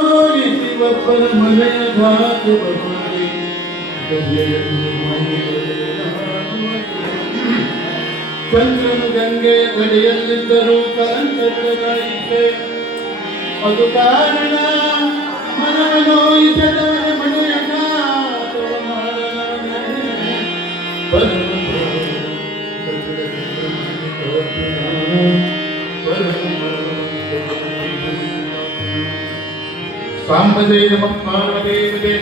ಶಿವಪ್ಪನ ಮನೆಯ ಘಾತವ ಮಾಡಿ ಚಂದ್ರನು ಗಂಗೆಯ ಗಡಿಯಲ್ಲಿದ್ದರೂ ಕರಂತರದಾಯಿತೆ ಅದು ಕಾರಣ ಮನವ ನೋಯಿಸದವರ ಮನೆಯ ಘಾತವ ಮಾಡಲಾರೆ ಸಾಂಬದೇ ನಮಃ ಪಾರ್ವದೇವದೇ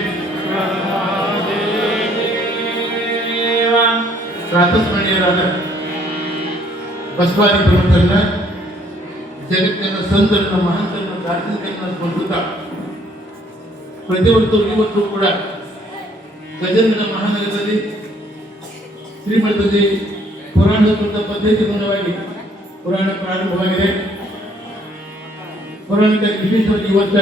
ಪ್ರಾತಸ್ಮರಣೀಯರಾದ ಬಸವಾದಿ ಪ್ರಮುಖರನ್ನ ಜಗತ್ತಿನ ಸಂತರನ್ನ ಮಹಂತರನ್ನ ದಾರ್ಶನಿಕರನ್ನ ಸ್ಮರಿಸುತ್ತಾ ಪ್ರತಿಯೊಂದು ಇವತ್ತು ಕೂಡ ಗಜೇಂದ್ರ ಮಹಾನಗರದಲ್ಲಿ ಶ್ರೀಮಠದಲ್ಲಿ ಪುರಾಣದ ಪದ್ಧತಿಗನುಗುಣವಾಗಿ ಪುರಾಣ ಪ್ರಾರಂಭವಾಗಿದೆ. ಪುರಾಣದ ವಿಶೇಷವಾಗಿ ಇವತ್ತ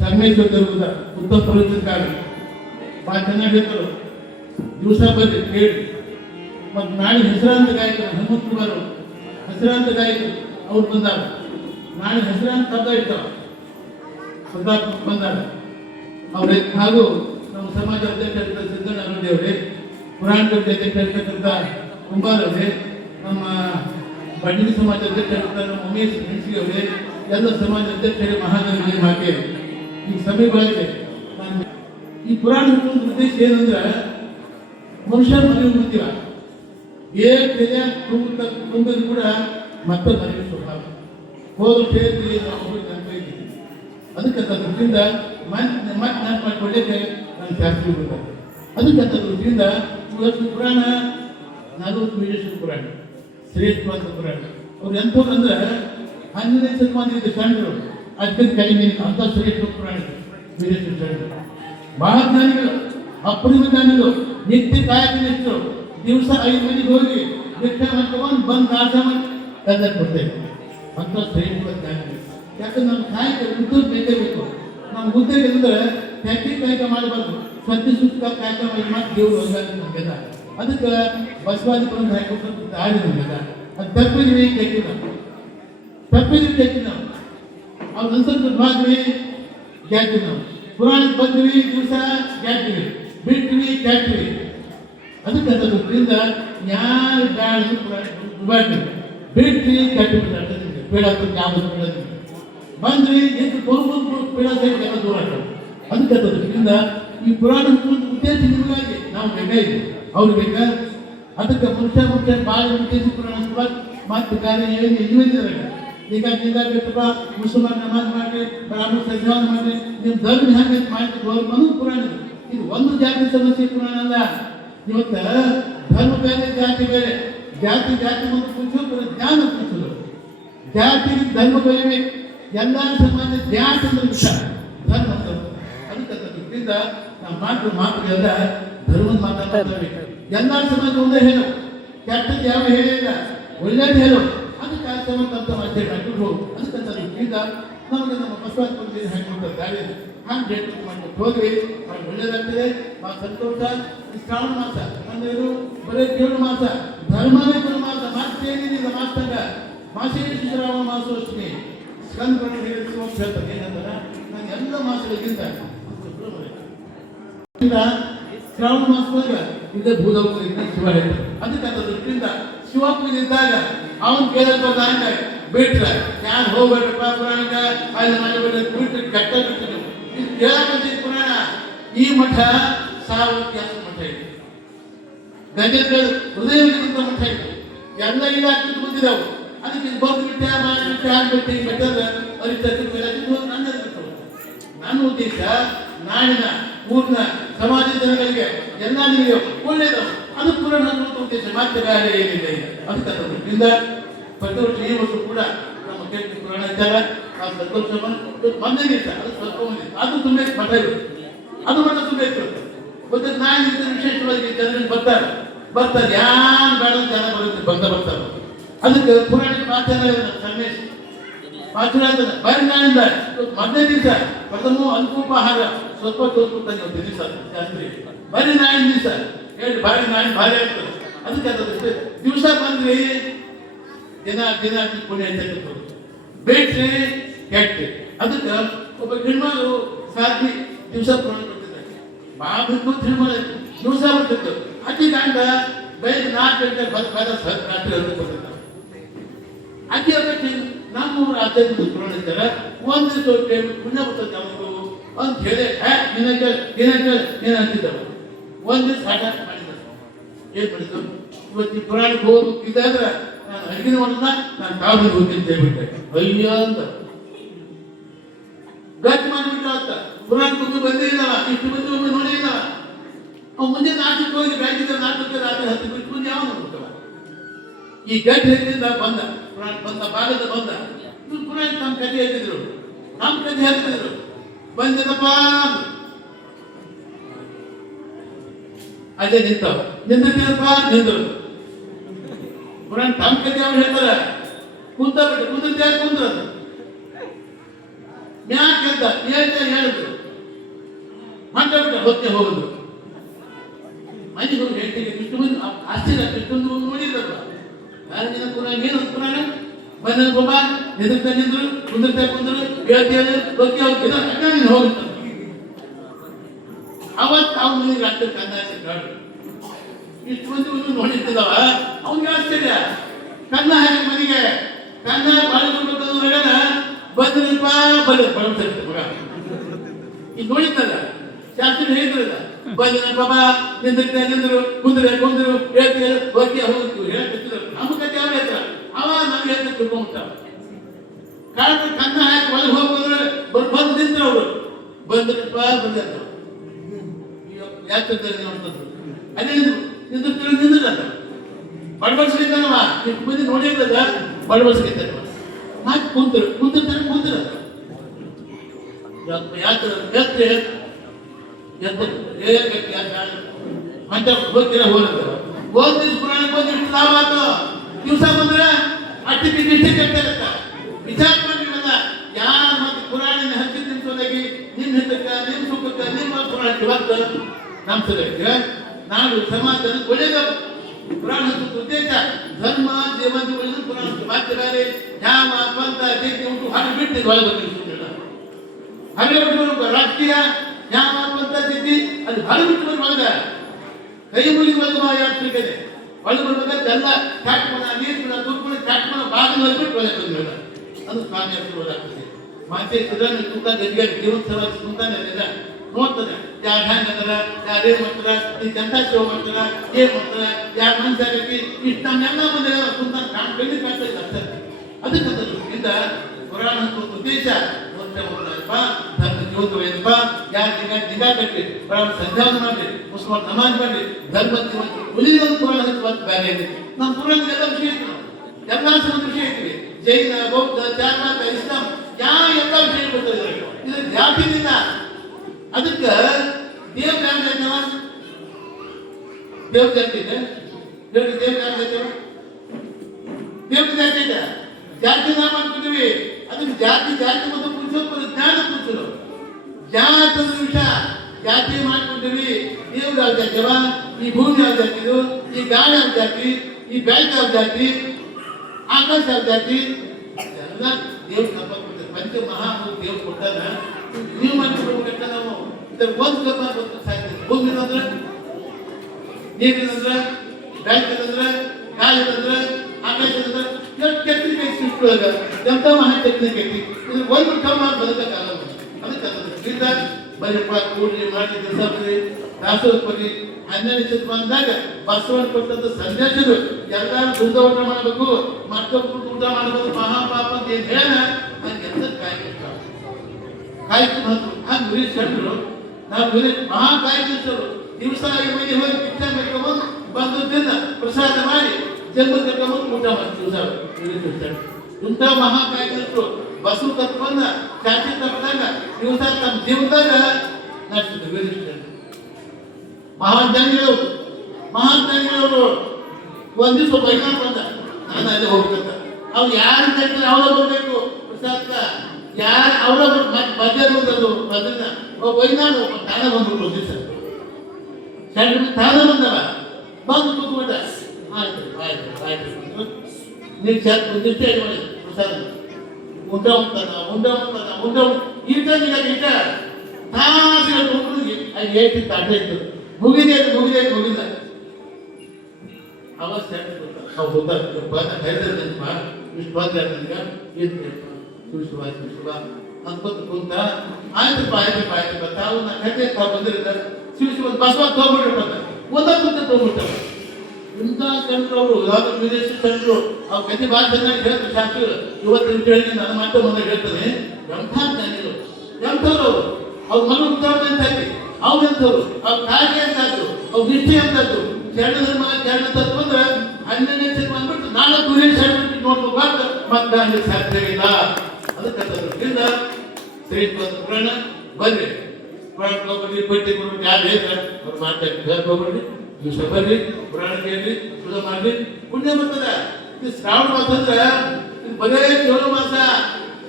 ಸಂಗಮೇಶ್ವರ ದೇವರ ಉತ್ತಮ ಪ್ರವಚನಕಾರ ಭಾಳ ಚೆನ್ನಾಗಿ ಹೇಳ್ತಾರೆ. ದಿವಸ ಬಂದು ಕೇಳಿ ಮತ್ತು ನಾಳೆ ಹೆಸರಾಂತ ಗಾಯಕರು ಹನುಮಂತ ಕುಮಾರ್ ಹೆಸರಾಂತ ಗಾಯಕರು ಅವ್ರು ಬಂದಾರ. ನಾಳೆ ಹೆಸರಾಂತ ಶಬ್ದ ಇರ್ತಾವ ಪ್ರತಾಪ್ ಬಂದಾರ ಅವ್ರೆ. ಹಾಗೂ ನಮ್ಮ ಸಮಾಜ ಅಧ್ಯಕ್ಷ ಸಿದ್ದಣ್ಣ ಅವರೇ, ಪುರಾಣದ ಅಧ್ಯಕ್ಷ ಇರ್ತಕ್ಕಂಥ ಕುಂಬಾರ್ ಅವರೇ, ನಮ್ಮ ಬಂಡಿ ಸಮಾಜ ಅಧ್ಯಕ್ಷ ನಮ್ಮ ಉಮೇಶ್ ಹೆಣ್ಸಿ ಅವರೇ, ಎಲ್ಲ ಸಮಾಜ ಅಧ್ಯಕ್ಷರೇ, ಮಹಾಜನರೇ, ಮಾತೆ ಈ ಸಭೆ ಬಳಕೆ ನಾನು ಈ ಪುರಾಣ ಉದ್ದೇಶ ಏನಂದ್ರೆ ಮನುಷ್ಯ ಮನೆಗೆ ಬರ್ತೀವ ತುಂಬಿದ್ರು ಕೂಡ ಮತ್ತೆ ಮನೆಗೆ ಸ್ವಭಾವ ಹೋದ್ರು ಸೇರಿ ಅನ್ಕೊಂಡಿದ್ದೀನಿ. ಅದಕ್ಕೆ ದೃಷ್ಟಿಯಿಂದ ಮತ್ತೆ ನೆನಪು ಮಾಡಿಕೊಳ್ಳಿಕ್ಕೆ ನಾನು ಶಾಸ್ತ್ರಿ ಬರ್ತಾರೆ. ಅದಕ್ಕೆ ದೃಷ್ಟಿಯಿಂದ ಇವತ್ತು ಪುರಾಣ 40 ವೀರೇಶ್ವರ ಪುರಾಣ ಶ್ರೇಷ್ಠವಾದ ಪುರಾಣ. ಅವ್ರು ಎಂಥವ್ರು ಅಂದ್ರೆ 12ನೇ ಶತಮಾನದ ಶರಣರು ಅತ್ಯಂತ ಕಡಿಮೆ ಅಂತ ಶ್ರೇಷ್ಠ ಪುರಾಣ ವೀರೇಶ್ವರ ಶರಣರು ಬಹಳ ಜ್ಞಾನಿಗಳು, ಅಪರಿಮ ಜ್ಞಾನಿಗಳು, ನಿತ್ಯ ಕಾಯಕನಿಷ್ಠರು. ದಿವಸ 5 ಮನೆಗೆ ಹೋಗಿ ಭಿಕ್ಷೆ ಮಾಡ್ಕೊಂಡು ಬಂದು ನಾಶ ಮಾಡಿ ತಂದೆ ಕೊಡ್ತೇವೆ ಅಂತ ಶ್ರೇಷ್ಠ ಜ್ಞಾನಿಗಳು. ಯಾಕಂದ್ರೆ ನಮ್ಮ ಕಾಯಕ ಉದ್ಯೋಗ ಬೇಕೇ ಬೇಕು. ನಮ್ಮ ಉದ್ಯೋಗ ಅಂದ್ರೆ ಫ್ಯಾಕ್ಟ್ರಿ ಕಾಯಕ ಮಾಡಬಾರ್ದು, ಸತ್ಯ ಸುತ್ತ ಕಾಯಕ ಮಾಡಿ ಮಾತ್ರ ದೇವರು ಹೋಗಾಗ ನಮ್ಗೆಲ್ಲ. ಅದಕ್ಕೆ ಬಸವಾದಿ ಬಂದು ಹಾಕಿಕೊಟ್ಟು ದಾರಿ ನಮ್ಗೆಲ್ಲ. ಅದು ತಪ್ಪಿದ್ವಿ ಕೆಟ್ಟಿವಿ ನಾವು, ತಪ್ಪಿದ್ವಿ ಕೆಟ್ಟಿವಿ ನಾವು. ಅವ್ರು ಅನ್ಸಂತ ಬಾದ್ವಿ ಗೆದ್ವಿ ನಾವು. ಪುರಾಣಕ್ಕೆ ಬಂದ್ವಿ ದಿವಸ ಗೆದ್ವಿ, ಬಿಟ್ವಿ ಕೆಟ್ವಿ. ಅದಕ್ಕೆ ಅದರಿಂದ ಯಾರು ಬ್ಯಾಡ ಬಿಟ್ವಿ ಕೆಟ್ಟು ಬೇಡ ಯಾವುದು ಬಿಡೋದಿಲ್ಲ. ಬಂದ್ರಿ ಎಷ್ಟು ತೊಗೊಂಡು ಬೇಡ ಎಲ್ಲ ದೂರ. ಅದಕ್ಕೆ ಅದರಿಂದ ಈ ಪುರಾಣ ಉದ್ದೇಶ ನಿಮಗಾಗಿ ನಾವು ಬೇಕಾಗಿ ಅವ್ರು ಬೇಕಾ. ಅದಕ್ಕೆ ಮನುಷ್ಯ ಭಾಳ ಉದ್ದೇಶ ಪುರಾಣ ಮತ್ತೆ ಕಾರ್ಯ ಏನು ಇಲ್ಲಿದ್ದಾರೆ. ಈಗ ಬೇಕಪ್ಪ ಮುಸಲ್ಮಾನ್ ನಮಾಜ್ ಮಾಡಿ, ಬ್ರಾಹ್ಮಣ ಸಂಧ್ಯಾವನ ಮಾಡಿ, ನಿಮ್ಮ ಧರ್ಮ ಹೆಂಗೆ ಮಾಡ್ತಿದ್ರು ಅನ್ನೋದು ಪುರಾಣ. ಇದು ಒಂದು ಜಾತಿ ಸಮಸ್ಯೆ ಪುರಾಣ ಅಲ್ಲ. ಇವತ್ತ ಧರ್ಮ ಬೇರೆ, ಜಾತಿ ಬೇರೆ. ಜಾತಿ ಮತ್ತು ಕೂರ್ಸೋದು ಜ್ಞಾನ ಕೂರ್ಸೋದು. ಜಾತಿ ಧರ್ಮ ಬೇರೆ. ಎಲ್ಲ ಸಮಾಜ ಜಾತಿ ಅಂದ್ರೆ ವಿಷಯ, ಧರ್ಮ ಅಂತ. ಅದಕ್ಕೆ ದೃಷ್ಟಿಯಿಂದ ನಾವು ಮಾತುಗಳೆಲ್ಲ ಧರ್ಮದ ಮಾತಾಡ್ತಾರೆ. ಎಲ್ಲ ಸಮಾಜ ಒಂದೇ ಹೇಳು, ಕೆಟ್ಟದ್ದು ಯಾವ ಹೇಳಿಲ್ಲ, ಒಳ್ಳೇದು ಹೇಳು. ಅದಕ್ಕೆ ಆ ಸಮಂತ ಮಾತೇ ಹಾಕಿದ್ರು. ಅದಕ್ಕೆ ದೃಷ್ಟಿಯಿಂದ ನಮಗೆ ನಮ್ಮ ಬಸವಾದಿ ಹಾಕಿಕೊಡ್ತಾರೆ ದಾರಿ ಹಾಗೆ ಮಾಡ್ಕೊಂಡು ಹೋದ್ವಿ. ಒಳ್ಳೇದಾಗ್ತದೆ, ಭಾಳ ಸಂತೋಷ. ಶ್ರಾವಣ ಮಾಸ ಅಂದ್ರೆ ಬರೀ ಕೇಳು ಮಾಸ, ಧರ್ಮವೇ ಮಾಸ, ಮಾತೇನಿಲ್ಲ ಮಾಸ್ತಂಗ ಮಾಸೇಶ ಶ್ರಾವಣ ಮಾಸೋಷ್ಮಿ ಸ್ಕಂದ ಹೇಳ್ತಾರೆ. ಏನಂದ್ರೆ ನಾನು ಎಲ್ಲ ಮಾಸಗಳಿಗಿಂತ ಶ್ರಾವಣ ಮಾಸದಾಗ ಇದೇ ಭೂಲೋಕದಿಂದ ಶಿವ ಹೇಳ್ತಾರೆ. ಅದಕ್ಕೆ ದೃಷ್ಟಿಯಿಂದ ಶಿವಪ್ಪನಿದ್ದಾಗ ಅವನು ಕೇಳಲ್ಬಾರ್ದು ಅಂತ ಬಿಟ್ರೆ ಯಾರು ಹೋಗ್ಬೇಡ್ರಪ್ಪ ಪುರಾಣಕ್ಕೆ ಅಲ್ಲಿ ಮಾಡಬೇಡ ಬಿಟ್ಟು ಕಟ್ಟ ಬಿಟ್ಟು ಇದು ಕೇಳಕ್ಕೆ ಪುರಾಣ. ಈ ಮಠ 1000 ಮಠ ಇದೆ, ಗಜೇಂದ್ರ ಹೃದಯವಿದ್ದ ಮಠ ಇದೆ, ಎಲ್ಲ ಇಲಾಖೆ ಬಂದಿದ್ದಾವೆ. ಅದಕ್ಕೆ ಬಂದು ಬಿಟ್ಟೆ ಮಾಡಿಬಿಟ್ಟೆ ಆಗ್ಬಿಟ್ಟು ಈಗ ಬೆಟ್ಟದ ಅರಿತು ನನ್ನ ಉದ್ದೇಶ ನಾಡಿನ ಊರಿನ ಸಮಾಜ ಜನಗಳಿಗೆ ಎಲ್ಲ ನಿಮಗೆ ಒಳ್ಳೇದು. ಅದು ಪುರಾಣ ಉದ್ದೇಶ ಮಾತ್ರ ಬೇರೆ ಏನಿಲ್ಲ. ಅದಕ್ಕೆ ಅದರಿಂದ ಪ್ರತಿ ವರ್ಷ ಈ ವರ್ಷ ಕೂಡ ನಮ್ಮ ಕೇಳಿ ಪುರಾಣ ಇದ್ದಾಗ ಆ ಸಂತೋಷ ಮಂದಿ ದಿವಸ ಅದು ಸ್ವಲ್ಪ ಮಂದಿ ಅದು ತುಂಬ ಮಠ ಇರುತ್ತೆ, ಅದು ಮಠ ತುಂಬ ಇತ್ತು. ಮತ್ತೆ ನಾನು ವಿಶೇಷವಾಗಿ ಜನರಿಗೆ ಬರ್ತಾರೆ ಯಾರು ಬೇಡ ಜನ ಬರುತ್ತೆ ಬರ್ತಾರೆ. ಅದಕ್ಕೆ ಪುರಾಣ ಮಾತಾಡ ಸಂದೇಶ ಮಾತಾಡ ಬರೀ ನಾಳಿಂದ ಮೊದಲನೇ ದಿವಸ ಪ್ರಥಮ ಅಲ್ಪೋಪಹಾರ ಸ್ವಲ್ಪ ತೋರ್ಸ್ಕೊತಾನೆ ದಿವಸ ಶಾಸ್ತ್ರಿ ಬರೀ ನಾಳಿನ ದಿವಸ ಹೇಳಿ ಭಾರಿ ನಾಳಿ ಭಾರಿ ಆಗ್ತದೆ. ಅದಕ್ಕೆ ದಿವಸ ಬಂದ್ರಿ ದಿನ ಪುಣ್ಯ ಅಂತ ಬಿಟ್ರಿ ಕೆಟ್ಟಿ ಅದಕ್ಕೆ ಒಬ್ಬ ಹೆಣ್ಮಗಳು ಸಾಧ್ವಿ ದಿವಸ ಪುರಾಣ ಬರ್ತಿದ್ದಾರೆ ಭಾಳ ಬಿಟ್ಟು ಹೆಣ್ಮಗಳು ದಿವಸ ಬರ್ತಿತ್ತು ಅಕ್ಕಿ ಗಂಡ ಬೆಳಗ್ಗೆ 4 ಗಂಟೆ ರಾತ್ರಿ ಬರ್ತಿರ್ತಾರೆ ಅಕ್ಕಿ ಅಕ್ಕಿ ನಮ್ಮೂರು ಆಚರಣೆ ಪುರಾಣ ಇದ್ದಾರೆ ಒಂದು ದಿವಸ ಪುಣ್ಯ ಬರ್ತದೆ ಅವನು ಅಂತ ಹೇಳಿ ಏನ್ ಅಂತಿದ್ದವ ಒಂದು ದಿವಸ ಹಠ ಮಾಡಿದ ಏನ್ ಮಾಡಿದ್ರು ಇವತ್ತು ಈ ಪುರಾಣಕ್ಕೆ ಹೋಗೋದು ಇದಾದ್ರೆ ನಾನು ಅಡಿಗೆ ಮಾಡೋದ ನಾನು ಕಾವಲಿಗೆ ಹೋಗಿ ಅಂತ ಹೇಳ್ಬಿಟ್ಟೆ ಅಯ್ಯ ಅಂತ ಗಟ್ಟಿ ಮಾಡಿಬಿಟ್ಟ ಅಂತ ಪುರಾಣ ಮುಂದೆ ಬಂದೇ ಇಲ್ಲವ ಇಷ್ಟು ಮಂದಿ ಒಮ್ಮೆ ನೋಡೇ ಇಲ್ಲವ ಅವ್ ಮುಂದೆ ನಾಟಕ ಹೋಗಿ ಬ್ಯಾಂಕಿಂದ ನಾಟಕ ರಾತ್ರಿ 10 ಬಿಟ್ಟು ಮುಂದೆ ಯಾವ ನೋಡ್ತವ ಈ ಗಟ್ಟಿ ಹೇಳಿಂದ ಬಂದ ಪುರಾಣ ಬಂದ ಭಾಗದ ಬಂದ ಇವ್ರು ಪುರಾಣ ನಮ್ಮ ಕಥೆ ಹೇಳ್ತಿದ್ರು ನಮ್ಮ ಕಥೆ ಹೇಳ್ತಿದ್ರು ಬಂದನಪ್ಪ ಅದೇ ನಿಂತವ ನಿಂತಿರ್ತೀನಪ್ಪ ನಿಂತರು ಪುರಾಣ ತಮ್ಮ ಕಥೆ ಅವ್ರು ಹೇಳ್ತಾರ ಕುಂತಬಿಟ್ಟು ಕುಂತ ಕುಂದ್ರ ಯಾಕೆ ಅಂತ ಹೇಳಿದ್ರು ಮಾತಾಡ್ಬಿಟ್ಟ ಹೊತ್ತೆ ಹೋಗುದು ಮನೆಗೆ ಹೋಗಿ ಹೇಳ್ತೀವಿ ಇಷ್ಟು ಮಂದಿ ಆಶ್ಚರ್ಯ ಇಷ್ಟೊಂದು ನೋಡಿದ್ರಲ್ಲ ಯಾರಿಗಿನ ಪುರಾಣ ಏನು ಪುರಾಣ ಬಂದ ಬಾಬಾ ನಿಂದಿರ್ತಾ ನಿಂದ್ರು ಕುಂದಿರ್ತಾ ಕುಂದ್ರು ಹೇಳ್ತೀವಿ ಬಗ್ಗೆ ಹೋಗ್ತಿದ್ದ ನೀನು ಹೋಗುತ್ತ ಅವತ್ತು ಅವ್ನ ಮನೆಗೆ ರಾತ್ರಿ ಕಂದಾಯ ಇಷ್ಟು ಮಂದಿ ಒಂದು ನೋಡಿರ್ತದವ ಅವ್ನಿಗೆ ಆಶ್ಚರ್ಯ ಕನ್ನ ಹಾಕಿ ಮನೆಗೆ ಕನ್ನ ಬಾಳಿಗೆ ಬಂದ್ರಪ್ಪ ಬಳಿರ್ತಾರೆ ಮಗ ಈಗ ನೋಡಿದ್ದಲ್ಲ ಶಾಸ್ತ್ರ ಹೇಳಿದ್ರಲ್ಲ ಬಂದಿನ ಬಾಬಾ ನಿಂದಿರ್ತಾ ನಿಂದ್ರು ಕುಂದ್ರು ಹೇಳ್ತೀವಿ ಬಗ್ಗೆ ಹೋಗ್ತೀವಿ ಹೇಳ್ತಿದ್ರು ನಮ್ಮ ಕತೆ ಯಾವ ಹೇಳ್ತಾರ ಅವ ನಮ್ಗೆ ಹೇಳ್ತಾ ತಿಳ್ಕೊಂಡ್ಬಿಟ್ಟ ಕಾರಣ ಕನ್ನ ಹಾಕಿ ಒಳಗೆ ಹೋಗ್ಬಂದ್ರೆ ಬಂದು ನಿಂದ್ರು ಅವರು ಬಂದ್ರಪ್ಪ ಬಂದ ಯಾಕೆ ನೋಡ್ತದ್ರು ಅದೇ ನಿಂದಿರ್ತಾರ ಬಡಬಡಿಸ್ಲಿದ್ದಾನವ ಇಷ್ಟು ಮಂದಿ ನೋಡಿರ್ತದ ಬಡಬಡಿಸ್ಲಿದ್ದಾನ ಹಾಕಿ ಕುಂತಿರ್ತಾರೆ ಮಂಟ ಹೋಗ್ತೀರ ಹೋಗ್ತಾರೆ ಹೋದ್ ದಿವ್ಸ ಪುರಾಣಕ್ಕೆ ಬಂದು ಇಷ್ಟು ಲಾಭ ಆಯ್ತು ದಿವಸ ಬಂದ್ರೆ ಅಟ್ಟಿಗೆ ಇಷ್ಟೇ ಕಟ್ಟಾಗತ್ತ ವಿಚಾರ ಮಾಡಿರಲ್ಲ ಯಾರು ಮತ್ತೆ ಪುರಾಣಿನ ಹಚ್ಚಿ ನಿಮಿಷದಾಗಿ ನಿಮ್ಮ ಹಿತಕ್ಕ ನಿಮ್ಮ ಸುಖಕ್ಕ ನಿಮ್ಮ ಪುರಾಣ ಇವತ್ತು ನಮ್ಮ ಸಲಕ್ಕೆ ನಾವು ಸಮಾಜದ ಒಳ್ಳೆಯದು ಪುರಾಣ ಉದ್ದೇಶ ಧರ್ಮ ದೇವಂತ ಪುರಾಣ ಮಾತ್ರ ಬೇರೆ ಯಾವ ಪಂಥ ದೇಶ ಉಂಟು ಹಾಗೆ ಬಿಟ್ಟು ಒಳಗೆ ಬಂದಿಲ್ಲ ಹಾಗೆ ಬಿಟ್ಟು ರಾಜಕೀಯ ಯಾವ ಪಂಥ ಸ್ಥಿತಿ ಅದು ಹೊರ ಬಿಟ್ಟು ಬರುವ ಒಳಗ ಕೈ ಮುಗಿ ಬಂದು ಯಾತ್ರಿಕತೆ ಒಳಗೆ ಬರ್ಬೇಕಾದ್ರೆ ಎಲ್ಲ ಚಾಟ್ಮನ ನೀರ್ಮನ ತುರ್ಪುಣ ಚಾಟ್ಮನ ಬಾಗಿಲು ಬಿಟ್ಟು ಒಳಗೆ ಬಂದಿಲ್ಲ ಅದು ಸ್ವಾಮಿ ಆಗ್ತದೆ ಮಾತೆ ಸುಧಾರಣೆ ಕುಂತ ಗದಿಗೆ ಜೀವನ ಸಲುವಾಗಿ ಕುಂತಾನೆ ನೋಡ್ತದೆ ಯಾರು ಹ್ಯಾಂಗಂದ್ರ ಯಾರು ಏನ್ ಮಾಡ್ತಾರ ಈ ಜನತಾ ಸೇವೆ ಮಾಡ್ತಾರ ಏನ್ ಮಾಡ್ತಾರ ಯಾರು ಮನುಷ್ಯರಿಗೆ ಇಷ್ಟು ನಮ್ಮೆಲ್ಲ ಮುಂದೆ ಕುಂತ ಬೆಳ್ಳಿ ಕಾಣ್ತಾ ಇದ್ದಾರೆ ಅದಕ್ಕಂತ ಪುರಾಣ ಉದ್ದೇಶ ಧರ್ಮ ಜೀವಂತವೇನಪ್ಪ ಯಾರು ನಿಗಾ ಕಟ್ಟಿ ಪುರಾಣ ಸಂಧ್ಯಾವನ ಮಾಡಿ ಮುಸ್ಲಿಂ ನಮಾಜ್ ಮಾಡಿ ಧರ್ಮ ಜೀವಂತ ಉಳಿದೊಂದು ಪುರಾಣ ಹಚ್ಚುವಂತ ಬೇರೆ ಇದೆ ನಮ್ಮ ಪುರಾಣದ ಎಲ್ಲ ವಿಷಯ ಐತಿ ಎಲ್ಲ ವಿಷಯ ಐತಿ ಜೈನ ಬೌದ್ಧ ಚಾರ್ವಾಕ ಇಸ್ಲಾಂ ಯಾವ ಎಲ್ಲ ವಿಷಯ ಗೊತ್ತಿದ್ದಾರೆ ಇದು ಜಾತಿನಿಂದ ಅದಕ್ಕೆ ದೇವ್ ಯಾರು ಹೇಳ್ತಾವ ದೇವ್ ಜಾತಿ ಇದೆ ದೇವ್ರಿಗೆ ದೇವ್ ಯಾರು ಹೇಳ್ತಾವ ದೇವ್ರ ಜಾತಿ ಇದೆ ಜಾತಿ ನಾಮ ಅಂದ್ಬಿಟ್ಟಿವಿ ಅದಕ್ಕೆ ಜಾತಿ ಮತ್ತು ಪುರುಷೋತ್ತರ ಜ್ಞಾನ ಪುರುಷರು ಜಾತದ ವಿಷಯ ಜಾತಿ ಮಾಡ್ಕೊಂಡಿವಿ ದೇವ್ರ ಯಾವ ಜಾತಿವ ಈ ಭೂಮಿ ಯಾವ ಜಾತಿದು ಈ ಗಾಳಿ ಯಾವ ಜಾತಿ ಈ ಬ್ಯಾಂಕ್ ಯಾವ ಜಾತಿ ಆಕಾಶ ಯಾವ ಜಾತಿ ಎಲ್ಲ ದೇವ್ರ ಸಂಪರ್ಕ ಪಂಚ ಮಹಾಭೂತ ದೇವ್ರು ಕೊಟ್ಟಾರ ನೀವು ಮಾಡ್ಕೊಡ್ಬೇಕಂತ ನಾವು ಇದರ ಒಂದು ಗಮನ ಸಾಧ್ಯ ಭೂಮಿ ಅಂದ್ರೆ ನೀರಿನಂದ್ರೆ ಬ್ಯಾಂಕ್ ಅಂದ್ರೆ ಗಾಳಿ ಅಂದ್ರೆ ಆಕಾಶ ಅಂದ್ರೆ ಟೆಕ್ನಿಕ್ ಐತಿ ಸೃಷ್ಟಿಯೊಳಗ ಎಂತ ಮಹಾ ಟೆಕ್ನಿಕ್ ಐತಿ ಇದು ಒಂದು ಕಮ್ಮ ಬದುಕಕ್ಕಾಗಲ್ಲ ಅದಕ್ಕೆ ಬರೀಪ್ಪ ಕೂಡ್ರಿ ಮಾಡಿ ದಿವಸ ದಾಸೋತ್ಪತ್ತಿ 12ನೇ ಶತಮಾನದಾಗ ಬಸವಣ್ಣ ಕೊಟ್ಟಂತ ಸಂದೇಶಗಳು ಎಲ್ಲರೂ ದುಡ್ಡ ಊಟ ಮಾಡಬೇಕು ಮತ್ತೊಬ್ಬರು ಊಟ ಮಾಡಬೇಕು ಮಹಾಪಾಪ ಅಂತ ಏನ್ ಹೇಳ ನಂಗೆ ಎಂತ ಕಾಯ್ತು ಹಂಗೆ ಗುರಿ ಸೆಂಟ್ರು ನಾವು ಗುರಿ ಮಹಾ ಕಾಯ್ತಿರ್ತರು ದಿವಸ ಮನೆಗೆ ಹೋಗಿ ಪಿಕ್ಚ ಮಾಡ್ಕೊಂಬಂದು ಬಂದು ತಿನ್ನ ಪ್ರಸಾದ ಮಾಡಿ ಜನ್ಮ ಕರ್ಕೊಂಬಂದು ಊಟ ಮಾಡಿ ದಿವಸ ಇಂಥ ಮಹಾ ಕಾಯ್ತಿರ್ತರು ಬಸವ ತಪ್ಪನ್ನ ಚಾಚಿ ತಪ್ಪದಾಗ ದಿವಸ ತಮ್ಮ ಜೀವನದಾಗ ನಡೆಸಿದ್ರು ವೀರಶೈವ ಮಹಾನ್ ಜ್ಞಾನಿಗಳವರು ಒಂದ್ ದಿವಸ ಬೈನಾಡ್ ಬಂದ ನಾನು ಅಲ್ಲೇ ಹೋಗ್ಬೇಕಂತ ಅವ್ರು ಯಾರು ಕೈತಾರೆ ಅವರ ಬರ್ಬೇಕು ಪ್ರಸಾದ ಯಾರು ಅವರ ಮಧ್ಯ ಬಂದದ್ದು ಅದನ್ನ ಬೈನಾಡು ತಾನ ಬಂದ್ಬಿಟ್ಟು ಒಂದ್ ದಿವಸ ತಾನ ಬಂದವ ಬಂದು ಕೂತ್ಕೊಂಡ ಆಯ್ತು ನೀವು ಒಂದಿಷ್ಟ ಮಾಡಿ ಪ್ರಸಾದ ಉಂಡ ಈಟ ತಾಸಿಗೆ ಅದು ಏಟಿತ್ತು ಅಡ್ಡ ಇತ್ತು ಮುಗಿದ ಅವಸ್ಥೆ ನಾವು ಗೊತ್ತಾಗ್ತದಪ್ಪ ಕೈದಪ್ಪ ಇಷ್ಟು ಬಂದ್ರೆ ನನಗೆ ಸುಳಿಸುವ ಅನ್ಕೊಂತ ಕುಂತ ಆಯ್ತಪ್ಪ ತಾವು ನಾ ಕತೆ ತಾವು ಬಂದಿರಲ್ಲ ಸುಳಿಸಿ ಒಂದು ಬಸವ ತೊಗೊಂಡ್ಬಿಟ್ರಪ್ಪ ಒಂದೊಂದು ತೊಗೊಂಡ್ಬಿಟ್ಟ ಇಂಥ ಕಂಡ್ರವರು ಯಾವ್ದು ವಿದೇಶ ಕಂಡ್ರು ಅವ್ರ ಕತೆ ಭಾಳ ಚೆನ್ನಾಗಿ ಹೇಳ್ತಾರೆ ಶಾಸ್ತ್ರ ಇವತ್ತು ಅಂತ ಹೇಳಿ ನನ್ನ ಮಾತು ಮುಂದೆ ಹೇಳ್ತಾನೆ ಎಂಥ ಜ್ಞಾನಿಗಳು ಎಂಥವ್ರು ಅವರು ಅವ್ರ ಮನ ಉದ್ಧಾರ ಅಂತ ಐತಿ ಅವ್ರಂಥವ್ರು ಅವ್ರ ಕಾರ್ಯ ಅಂತದ್ದು ಅವ್ರ ನಿಷ್ಠೆ ಅಂತದ್ದು ಶರಣ ಧರ್ಮ ಶರಣ ತತ್ವ ಅಂದ್ರೆ ಹನ್ನೆರಡನೇ ಸೆಟ್ ಬಂದ್ಬಿಟ್ಟು ನಾಳೆ ಗುರಿ ಶರಣ ನೋಡ್ಬೇಕು ಮತ್ತೆ ಅಲ್ಲಿ ಸಾಧ್ಯ ಇಲ್ಲ ಅದಕ್ಕೆ ಪುರಾಣ ಬರ್ರಿ ಪುರಾಣ ಹೋಗ್ಬರ್ರಿ ಪಟ್ಟಿ ಕೊಡ್ಬಿಟ್ಟು ಯಾರು ಹೇಳ್ತಾರೆ ಅವ್ರು ಮಾತಾಡಿ ಹೋಗ್ಬರ್ರಿ ದಿವಸ ಬರ್ರಿ ಪುರಾಣ ಕೇಳಿ ಸುಧ ಮಾಡ್ರಿ ಪುಣ್ಯ ಬರ್ತದ ಇದು ಶ್ರಾವಣ ಮಾಸ ಅಂದ್ರೆ ಇದು ಬರೇ ಕೇವಲ ಮಾಸ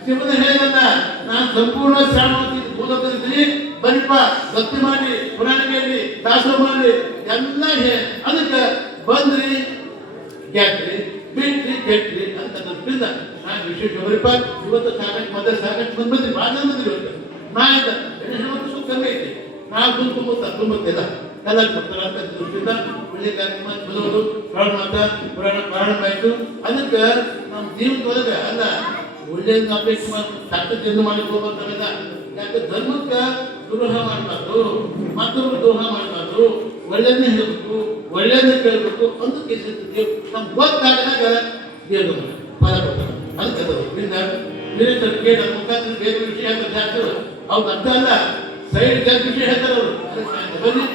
ಶಿವನ ಹೇಳಿದ ನಾನು ಸಂಪೂರ್ಣ ಶ್ರಾವಣ ಮಾಸ ಓದೋದಿದ್ದೀನಿ ಬರಿಪ್ಪ ಭಕ್ತಿ ಮಾಡಿ ಪುರಾಣ ಕೇಳಿ ದಾಸೋಹ ಮಾಡಿ ಎಲ್ಲ ಅದಕ್ಕೆ ಬಂದ್ರಿ ಗ್ಯಾಟ್ರಿ ಬಿಟ್ರಿ ಕೆಟ್ರಿ ಅಂತ ನನ್ನಿಂದ ನಾನು ವಿಶೇಷ ಬರಿಪ್ಪ ಇವತ್ತು ಸಾಕಷ್ಟು ಬಂದ್ರಿ ಭಾಳ ಬಂದ್ರಿ ಇವತ್ತು ನಾ ಇದ್ದ ಹೆಣ್ಮಕ್ಳು ಕಮ್ಮಿ ಐತಿ ನಾವು ತುಂಬುತ್ತಿಲ್ಲ ಎಲ್ಲ ಕೊಡ್ತಾರ ಅಂತ ದೃಷ್ಟಿಯಿಂದ ಒಳ್ಳೆ ಕಾರ್ಯಕ್ರಮ ಚಲೋದು ಪ್ರಾರಂಭ ಆಯಿತು ಅದಕ್ಕೆ ನಮ್ಮ ಜೀವನದೊಳಗೆ ಅಲ್ಲ ಒಳ್ಳೆಯದನ್ನ ಅಪೇಕ್ಷೆ ಮಾಡಿ ಸಾಕಷ್ಟು ಮಾಡಿಕೋಬೇಕಲ್ಲ ಯಾಕೆ ಧರ್ಮಕ್ಕೆ ದ್ರೋಹ ಮಾಡಬಾರ್ದು ಮತ್ತೊಬ್ಬರು ದ್ರೋಹ ಮಾಡಬಾರ್ದು ಒಳ್ಳೆಯದನ್ನೇ ಹೇಳಬೇಕು ಒಳ್ಳೆಯದನ್ನೇ ಕೇಳಬೇಕು ಅಂತ ಕೇಳಿರ್ತೀವಿ ನಮ್ಗೆ ಗೊತ್ತಾಗದಾಗ ದೇವರು ಫಲ ಕೊಡ್ತಾರೆ ಅದಕ್ಕೆ ಅದು ಕೇಳ ಮುಖಾಂತರ ಬೇರೆ ವಿಷಯ ಹೇಳ್ತಾರೆ ಶಾಸ್ತ್ರ ಅವ್ರು ಅರ್ಥ ಅಲ್ಲ ಸೈಡ್ ಜಾಸ್ತಿ ವಿಷಯ ಹೇಳ್ತಾರೆ ಅವರು ಬನ್ನಿ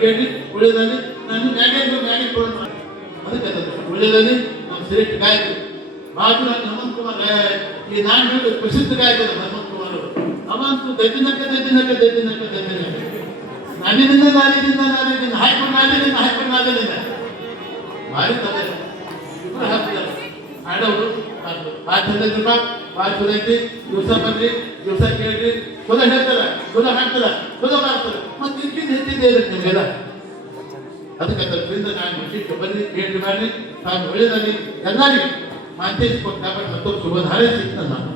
ಕೇಳಿ ಒಳ್ಳೆಯದಲ್ಲಿ ನಾನು ಮ್ಯಾಗೆ ಅದಕ್ಕೆ ಒಳ್ಳೆಯದಲ್ಲಿ ನಮ್ಮ ಶ್ರೇಷ್ಠ ಗಾಯಕರು ಬಾಜು ಹನುಮಂತ್ ಕುಮಾರ್ ಈ ನಾನು ಹೇಳಿ ಪ್ರಸಿದ್ಧ ಗಾಯಕರು ಹನುಮಂತ್ ಕುಮಾರ್ ಅವಂತೂ ದಜ್ಜಿನಕ್ಕ ನಾನಿನಿಂದ ಹಾಯ್ಕೊಂಡು ಭಾರಿ ತಲೆ ಇಬ್ಬರು ಹಾಕ್ತಿದ್ದಾರೆ ಆಡೋರು ಭಾಳ ಚಂದ ಐತಪ್ಪ ಭಾಳ ಚಲೋ ಐತಿ ದಿವಸ ಬರ್ರಿ ದಿವಸ ಕೇಳ್ರಿ ಚಲೋ ಹೇಳ್ತಾರ ಚಲೋ ಹಾಕ್ತಾರ ಚಲೋ ಮಾಡ್ತಾರ ಮತ್ತೆ ಇದಕ್ಕಿಂತ ಹೆಚ್ಚಿದ್ದೇ ಇರುತ್ತೆ ನಿಮಗೆಲ್ಲ ಅದಕ್ಕೆ ಅದರಿಂದ ನಾನು ವಿಶೇಷ ಬರ್ರಿ ಕೇಳ್ರಿ ಮಾಡ್ರಿ ನಾನು ಒಳ್ಳೆಯದಾಗಿ ಎಲ್ಲರಿಗೂ ಮಾತೇಶ್ ಕೊಟ್ಟ ಮತ್ತೊಬ್ಬ ಶುಭ ಹಾರೈಸಿ ನಾನು